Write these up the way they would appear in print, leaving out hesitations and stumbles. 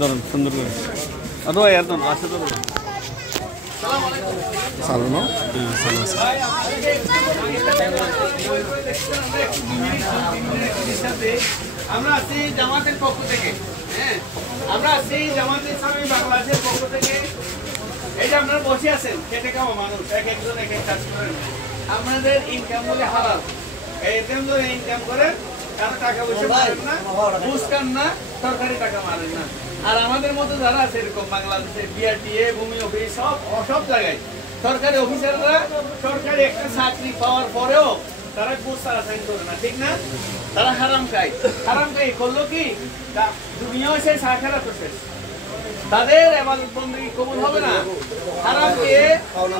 ধরুন সুন্দর করে অথবা এর ধরুন আসতে তো সালানো আমরা আছি জামাতের পক্ষ থেকে। হ্যাঁ, আমরা আছি জামাতের ইসলামী বাংলাদেশের পক্ষ থেকে। এই যে আপনারা বসে আছেন, খেটে খাওয়া মানুষ, এক একজন এক এক কাজ করেন। আপনাদের ইনকাম বলে হালাল, এরকম ধরে ইনকাম করেন, কারো টাকা পয়সা মারেন না, ঘুষ খান না, সরকারি টাকা মারেন না। আর আমাদের মতো যারা আছে এরকম বাংলাদেশে বিআরটিএ, ভূমি অফিস, সব জায়গায় সরকারি অফিসাররা সরকারি একটা চাকরি পাওয়ার পরেও তারা ঘুষ ছাড়া সাইন করে না, ঠিক না? তারা হারাম খায়। হারাম খাই করলো কি, দুনিয়াও শেষ, আখিরাতও শেষ। তাদের ইবাদত বন্দেগী কবুল হবে না। হারাম খেয়ে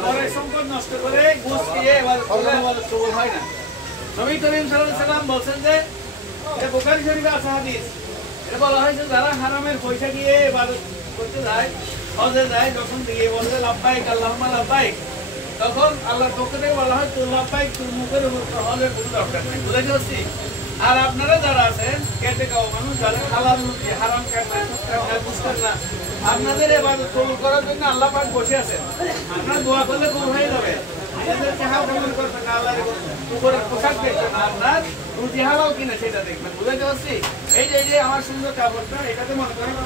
পরের সম্পদ নষ্ট করে ঘুষ খেয়ে ইবাদত করলে ইবাদত কবুল হয় না। নবী করিম সাল্লাল্লাহু আলাইহি ওয়াসাল্লাম বলেন যে, এটা বুখারী শরীফে আছে হাদিস, এটা বলা হয়েছে যারা হারামের পয়সা দিয়ে ইবাদত করতে যায়, হজে যায়, যখন দিয়ে বলে লাব্বাইক আল্লাহুম্মা লাব্বাইক, তখন আল্লাহর পক্ষ থেকে বলা হয় তোর লাব্বাইক, তোর মুখের উপর হজের কোনো দরকার নেই। বুঝতে পারছি? আর আপনারা যারা আছেন খেটে খাওয়া মানুষ, যারা হালাল রুটি হারাম খান না, ঘুষ খান না, আপনাদের ইবাদত কবুল করার জন্য আল্লাহ পাক বসে আছেন। আপনারা দোয়া করলে কবুল হয়ে যাবে। নিজেদেরকে হাল কবুল করবেন না, আল্লাহর উপরের পোশাক দেখবেন না, আপনার রুটি হালাল কিনা সেটা দেখবেন। বুঝতে পারছি? এই যে আমার সুন্দর কাপড়টা, এটাতে মনে করেন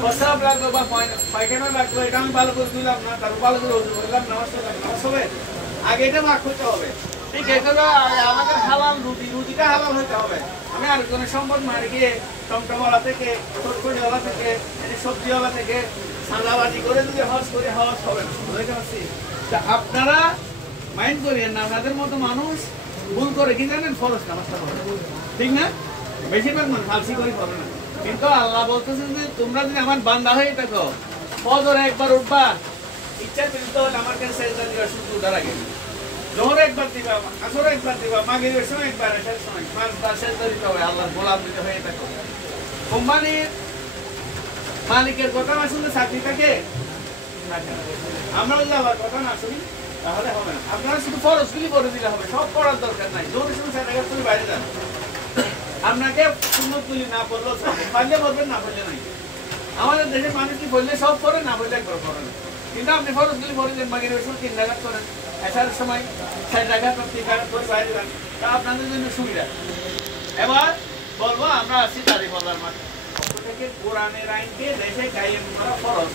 প্রস্রাব রাখবো বা পায়খানা রাখবো, এটা আমি ভালো করে দিলাম না, তারপর ভালো করে ওযু করলাম, নামাজ হবে, আগে এটা মাখ হতে হবে। ঠিক এগুলো আমাদের হালাল রুটিটা হালাল হতে হবে। আমি আরেকজনের সম্পদ মারি গিয়ে টমটমওয়ালা থেকে, সবজিওয়ালা থেকে, সবজিওয়ালা থেকে সাদাবাজি করে যদি হজ করে হজ হবে না। বুঝতে পারছি? তা আপনারা মাইন্ড করিয়েন না, আপনাদের মতো মানুষ ভুল করে কি জানেন, ফরজ নামাজটা পড়ে, ঠিক না? বেশিরভাগ মানুষ ফালসি করে পড়ে না। কিন্তু আল্লাহ বলতেছেন যে তোমরা যদি আমার বান্দা হয়ে থাকো, ফজরে একবার উঠবা, ইচ্ছার বিরুদ্ধে হলে আমার কাছে সেজদা দিবা, শুধু উঠার আগে জোহরে একবার দিবা, আসরে একবার দিবা, মাগরিবের সময় একবার, এশার সময় 5 বার সেজদা দিতে হবে আল্লাহর গোলাম যদি হয়ে থাকো। কোম্পানির মালিকের কথা না শুনলে চাকরি থাকে না। আমরা যদি আল্লাহর কথা না শুনি তাহলে হবে না। আপনারা শুধু ফরজগুলি করে দিলে হবে, সব পড়ার দরকার নাই। জোরে শুনে সাইডে করে বাইরে যান। আপনাকে সুন্নতগুলি না পড়লেও পারলে বলবেন, না পড়লে নাই। আমাদের দেশের মানুষ কি বললে সব পড়ে, না বললে একবার পড়ে না। কিন্তু আপনি ফরজগুলি পড়ে দেন, মাগরিবের সময় 3 রাকাত করেন, এশার সময় 4 রাকাত বা 3 রাকাত করে বাইরে যান, তা আপনাদের জন্য সুবিধা। এবার বলবো আমরা আছি দাঁড়িপাল্লার মাঠে থেকে কোরআনের আইনকে দেশে কায়েম করা ফরজ।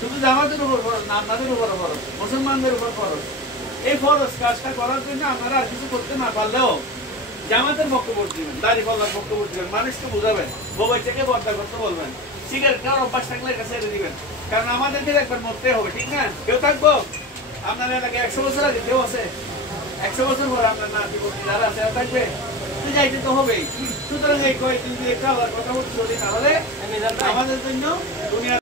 শুধু জামাতের উপর ফরজ না, আপনাদের উপর ফরজ, মুসলমানদের উপর ফরজ। এই ফরজ কাজটা করার জন্য আপনারা আর কিছু করতে না পারলেও জামাতের বক্তব্য দিবেন, দাঁড়িপাল্লার বক্তব্য দিবেন, মানুষকে বুঝাবেন, মোবাইল থেকে বর্ধা করতে বলবেন, সিগারেট খাওয়ার অভ্যাস থাকলে কাছে ছেড়ে দিবেন। কারণ আমাদেরকে একবার মরতে হবে, ঠিক না? কেউ থাকবো আপনার এলাকায় 100 বছর আগে, কেউ আছে 100 বছর পরে আপনার না জীবন যারা আছে থাকবে, যাইতে তো হবেই। সুতরাং এই কয়েকদিন যদি একটা আল্লাহর কথা বলতে চলি, তাহলে আমাদের জন্য দুনিয়া